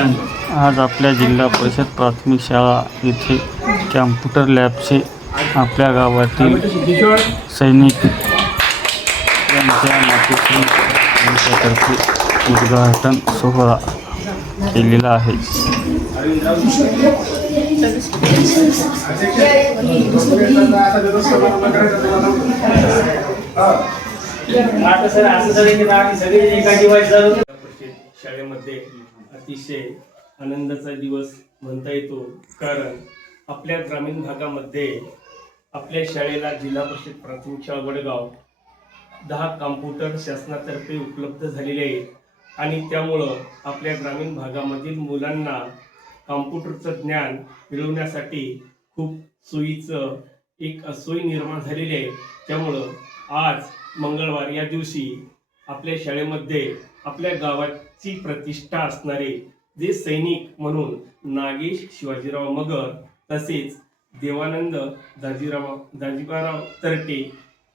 आज आपल्या जिल्हा परिषद प्राथमिक शाळा येथे कॅम्प्युटर लॅबचे आपल्या गावातील सैनिक यांच्या यांच्यातर्फे उद्घाटन सोहळा केलेला आहे. शाळेमध्ये अतिशय आनंदाचा दिवस म्हणता येतो, कारण आपल्या ग्रामीण भागामध्ये आपल्या शाळेला जिल्हा परिषद प्राथमिक शाळा वडगाव 10 कॉम्प्युटर शासनातर्फे उपलब्ध झालेले आहेत आणि त्यामुळं आपल्या ग्रामीण भागामधील मुलांना कॉम्प्युटरचं ज्ञान मिळवण्यासाठी खूप सोयीचं एक सोय निर्माण झालेली आहे. त्यामुळं आज मंगळवार या दिवशी आपल्या शाळेमध्ये आपल्या गावाची प्रतिष्ठा असणारे जे सैनिक म्हणून नागेश शिवाजीराव मगर तसेच देवानंद दाजीबाराव तरटे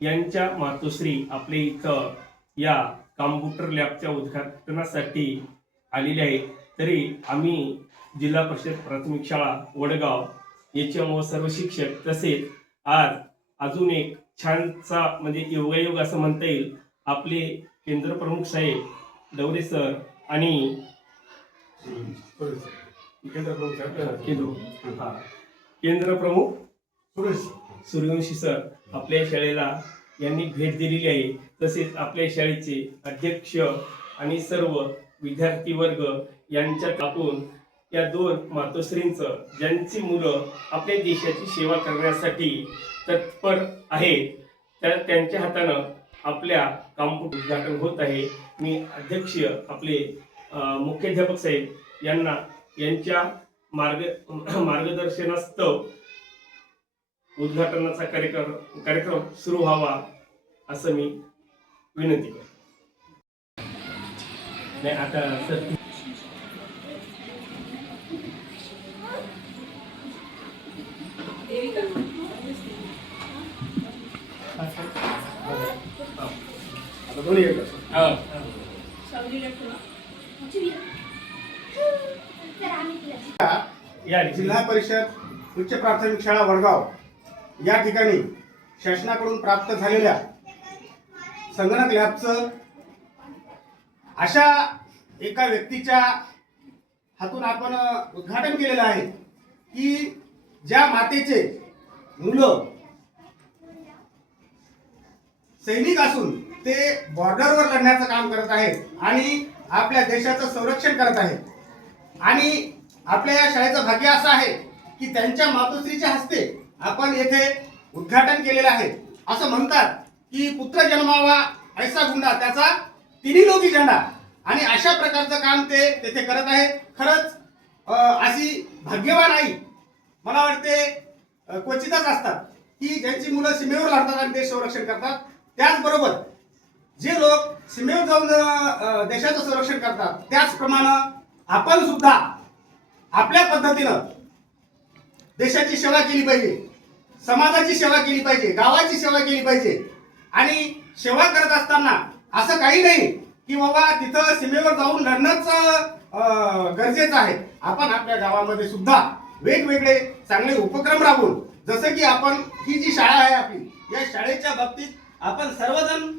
यांच्या मातोश्री आपले इथं या कॉम्प्युटर लॅबच्या उद्घाटनासाठी आलेले आहेत. तरी आम्ही जिल्हा परिषद प्राथमिक शाळा वडगाव याच्या सर्व शिक्षक तसेच आज अजून एक छानसा म्हणजे योगायोग असं म्हणता येईल, आपले केंद्र प्रमुख साहेब डवरे सर आणि केंद्र प्रमुख सूर्यवंशी सर आपल्या शाळेला यांनी भेट दिलेली आहे. तसेच आपल्या शाळेचे अध्यक्ष आणि सर्व विद्यार्थी वर्ग यांच्यात आपण या 2 मातोश्रींचं ज्यांची मुलं आपल्या देशाची सेवा करण्यासाठी तत्पर आहेत तर त्यांच्या हातानं आपल्या कॉम्प्युटर उद्घाटन होत आहे. मी अध्यक्ष आपले मुख्याध्यापक साहेब यांना यांच्या मार्गदर्शनास्तव उद्घाटनाचा कार्यक्रम सुरू व्हावा असं मी विनंती करतो. नाही आता सर जिल्हा परिषद उच्च प्राथमिक शाळा वडगाव या ठिकाणी शासनाकडून प्राप्त झालेल्या संगणक लॅबचं अशा एका व्यक्तीच्या हातून आपण उद्घाटन केलेलं आहे की ज्या मातेचे मुलं सैनिक असून ते बॉर्डरवर लढण्याचं काम करत आहेत आणि आपल्या देशाचं संरक्षण करत आहेत आणि आपल्या या शाळेचं भाग्य असं आहे की त्यांच्या मातोश्रीच्या हस्ते आपण येथे उद्घाटन केलेलं आहे. असं म्हणतात की पुत्र जन्मावा ऐसा गुंडा त्याचा तिन्ही लोकी झेंडा आणि अशा प्रकारचं काम ते तेथे करत आहेत. खरंच अशी भाग्यवान आई मला वाटते क्वचितच असतात की ज्यांची मुलं सीमेवर लढतात आणि देश संरक्षण करतात. त्याचबरोबर जे लोक सीमेवर जाऊन देशाचं संरक्षण करतात त्याचप्रमाणे आपण सुद्धा आपल्या पद्धतीनं देशाची सेवा केली पाहिजे, समाजाची सेवा केली पाहिजे, गावाची सेवा केली पाहिजे. आणि सेवा करत असताना असं काही नाही की बाबा तिथं सीमेवर जाऊन लढणंच गरजेचं आहे. आपण आपल्या गावामध्ये सुद्धा वेगवेगळे चांगले उपक्रम राबवून, जसं की आपण ही जी शाळा आहे आपली, या शाळेच्या बाबतीत आपण सर्वजण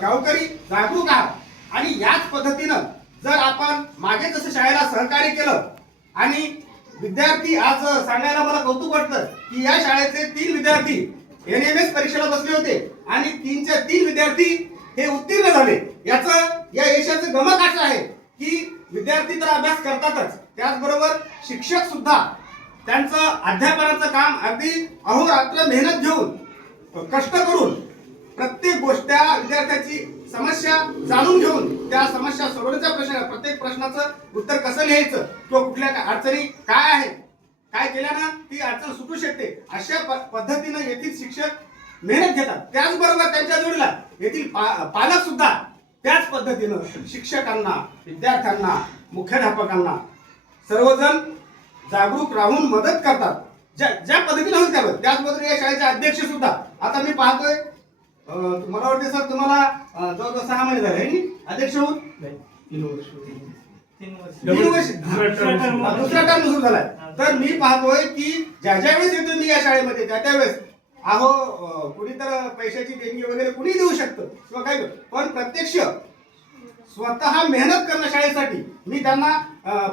गावकरी जागरूक आहात आणि याच पद्धतीनं जर आपण मागे जसं शाळेला सहकार्य केलं आणि विद्यार्थी आज सांगायला मला कौतुक वाटतं की या शाळेचे 3 विद्यार्थी NMS परीक्षेला बसले होते आणि 3च्या 3 विद्यार्थी हे उत्तीर्ण झाले. याचं या यशाचं गमक असं आहे की विद्यार्थी तर अभ्यास करतातच, त्याचबरोबर शिक्षक सुद्धा त्यांचं अध्यापनाचं काम अगदी अहोरात्र मेहनत घेऊन कष्ट करून प्रत्येक गोष्ट त्या विद्यार्थ्याची समस्या जाणून घेऊन त्या समस्या सोडवण्याचा प्रत्येक प्रश्नाचं उत्तर कसं लिहायचं किंवा कुठल्या अडचणी काय आहेत, काय केल्यानं ती अडचण सुटू शकते, अशा पद्धतीनं येथील शिक्षक मेहनत घेतात. त्याचबरोबर त्यांच्या जोडीला येथील पालक सुद्धा त्याच पद्धतीनं शिक्षकांना, विद्यार्थ्यांना, मुख्याध्यापकांना सर्वजण जागरूक राहून मदत करतात ज्या पद्धतीने होईल त्यावर. त्याचबरोबर या शाळेचे अध्यक्ष सुद्धा आता मी पाहतोय मला वाटते सर तुम्हाला जवळजवळ 6 महिने झाले अध्यक्ष होऊन. तीन वर्ष दुसरा टर्म सुरू झालाय. तर मी पाहतोय की ज्या वेळेस येतो मी या शाळेमध्ये त्या त्यावेळेस कुणी तर पैशाची देणगी वगैरे कुणी देऊ शकतं किंवा काय, पण प्रत्यक्ष स्वतः मेहनत करणं शाळेसाठी मी त्यांना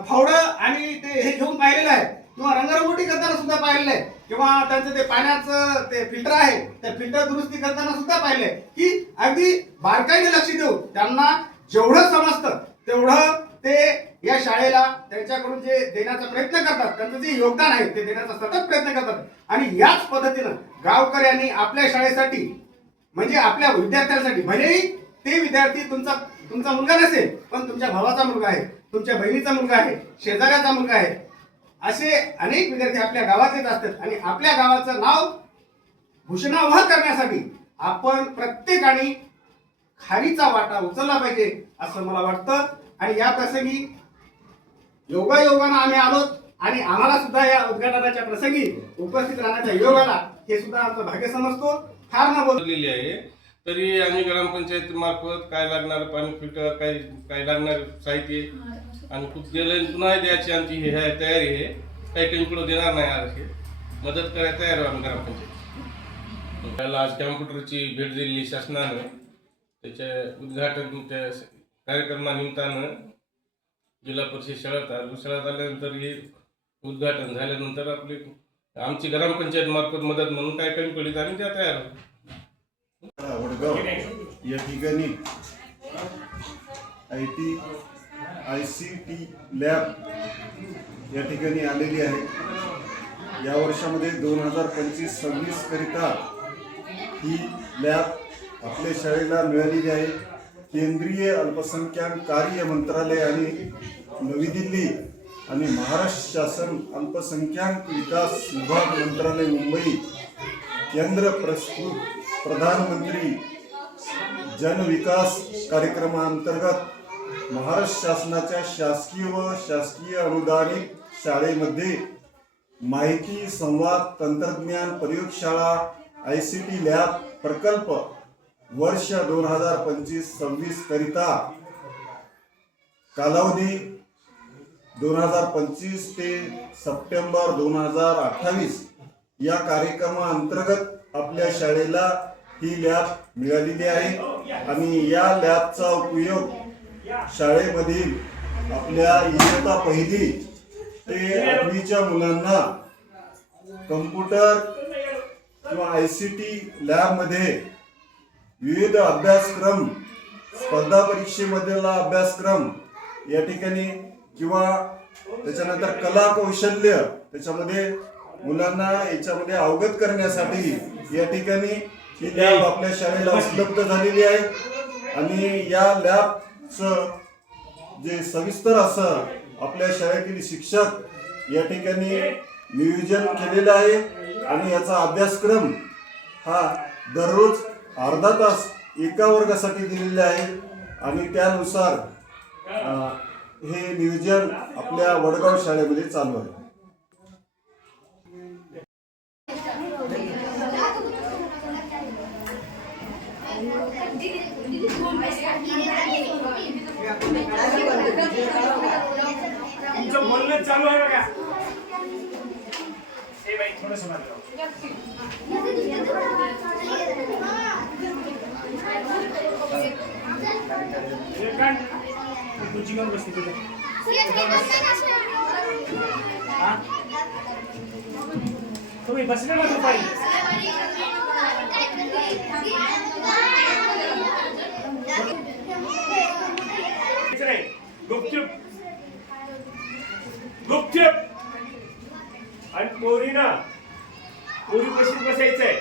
फावडं आणि ते हे घेऊन पाहिलेलं आहे किंवा रंगरंगोटी करताना सुद्धा पाहिलेलं आहे किंवा त्यांचं ते पाण्याचं ते फिल्टर आहे त्या फिल्टर दुरुस्ती करताना सुद्धा पाहिलंय की अगदी बारकाईने लक्ष देऊन त्यांना जेवढं समजतं तेवढं ते या शाळेला त्यांच्याकडून जे देण्याचा प्रयत्न करतात, त्यांचं जे योगदान आहे ते देण्याचा सतत प्रयत्न करतात. आणि याच पद्धतीनं गावकऱ्यांनी आपल्या शाळेसाठी म्हणजे आपल्या विद्यार्थ्यांसाठी, भलेही ते विद्यार्थी तुमचा मुलगा नसेल पण तुमच्या भावाचा मुलगा आहे, तुमच्या बहिणीचा मुलगा आहे, शेजाऱ्याचा मुलगा आहे, असे अनेक विद्यार्थी आपल्या गावात येत असतात. आणि आपल्या गावाचं नाव भूषणावह करण्यासाठी आपण प्रत्येकाने खारीचा वाटा उचलला पाहिजे असं मला वाटतं. आणि या प्रसंगी योगायोगानं आम्ही आलोत आणि आम्हाला सुद्धा या उद्घाटनाच्या प्रसंगी उपस्थित राहण्याचा योग आला हे सुद्धा आमचं भाग्य समजतो. फार न बोललेली आहे. तरी आम्ही ग्रामपंचायत मार्फत काय लागणार पाणी फिल्टर काय लागणार साहित्य आणि खूप गेलं पुन्हा द्यायची आमची हे आहे तयारी आहे. काही पुढे देणार नाही अशी मदत करायला तयार आहे आम्ही ग्रामपंचायत. त्याला आज कॅम्प्युटरची भेट दिलेली शासनानं. त्याच्या उद्घाटन त्या कार्यक्रमानिमित्तानं जिल्हा परिषद शाळेत आल्यानंतर हे उद्घाटन झाल्यानंतर आमची ग्रामपंचायत मार्फत मदत म्हणून काय कमी पडली आणि त्या तयार होतो. वडगाव या ठिकाणी ICT लॅब या ठिकाणी आलेली आहे. या वर्षामध्ये 2025-26 करिता ही लॅब आपल्या शाळेला मिळालेली आहे. केंद्रीय अल्पसंख्याक कार्य मंत्रालय आणि नवी दिल्ली आणि महाराष्ट्र शासन अल्पसंख्याक विकास विभाग मंत्रालय मुंबई केंद्र पुरस्कृत प्रधानमंत्री जन विकास कार्यक्रमांतर्गत महाराष्ट्र शासनाच्या शासकीय व शासकीय अनुदानित शाळेमध्ये माहिती संवाद तंत्रज्ञान प्रयोगशाळा ICT लॅब प्रकल्प वर्ष 2025-26 करिता कालावधी 2025 ते सप्टेंबर 2028 या कार्यक्रमाअंतर्गत आपल्या शाळेला ही लॅब मिळालेली आहे. आणि या लॅबचा उपयोग शाळेमधील आपल्या इयत्ता 1ली ते 8वीच्या मुलांना कम्प्युटर किंवा ICT लॅबमध्ये विविध अभ्यासक्रम, स्पर्धा परीक्षेमधला अभ्यासक्रम या ठिकाणी किंवा त्याच्यानंतर कला कौशल्य त्याच्यामध्ये मुलांना याच्यामध्ये अवगत करण्यासाठी या ठिकाणी ही लॅब आपल्या शाळेला उपलब्ध झालेली आहे. आणि या लॅबचं जे सविस्तर असं आपल्या शाळेतील शिक्षक या ठिकाणी नियोजन केलेलं आहे. आणि याचा अभ्यासक्रम हा दररोज अर्धा तास एका वर्गासाठी दिलेला आहे. आणि त्यानुसार हे नियोजन आपल्या वडगाव शाळेमध्ये चालू आहे. तुमचं बोलणं चालू आहे बघा. हे बाई थोडंसं मागे तुझी घेऊन बसते तिथे. तुम्ही बसले ना दुपारी. गुपचूप गुपचूप आणि पोरी कशीच बसायचंय.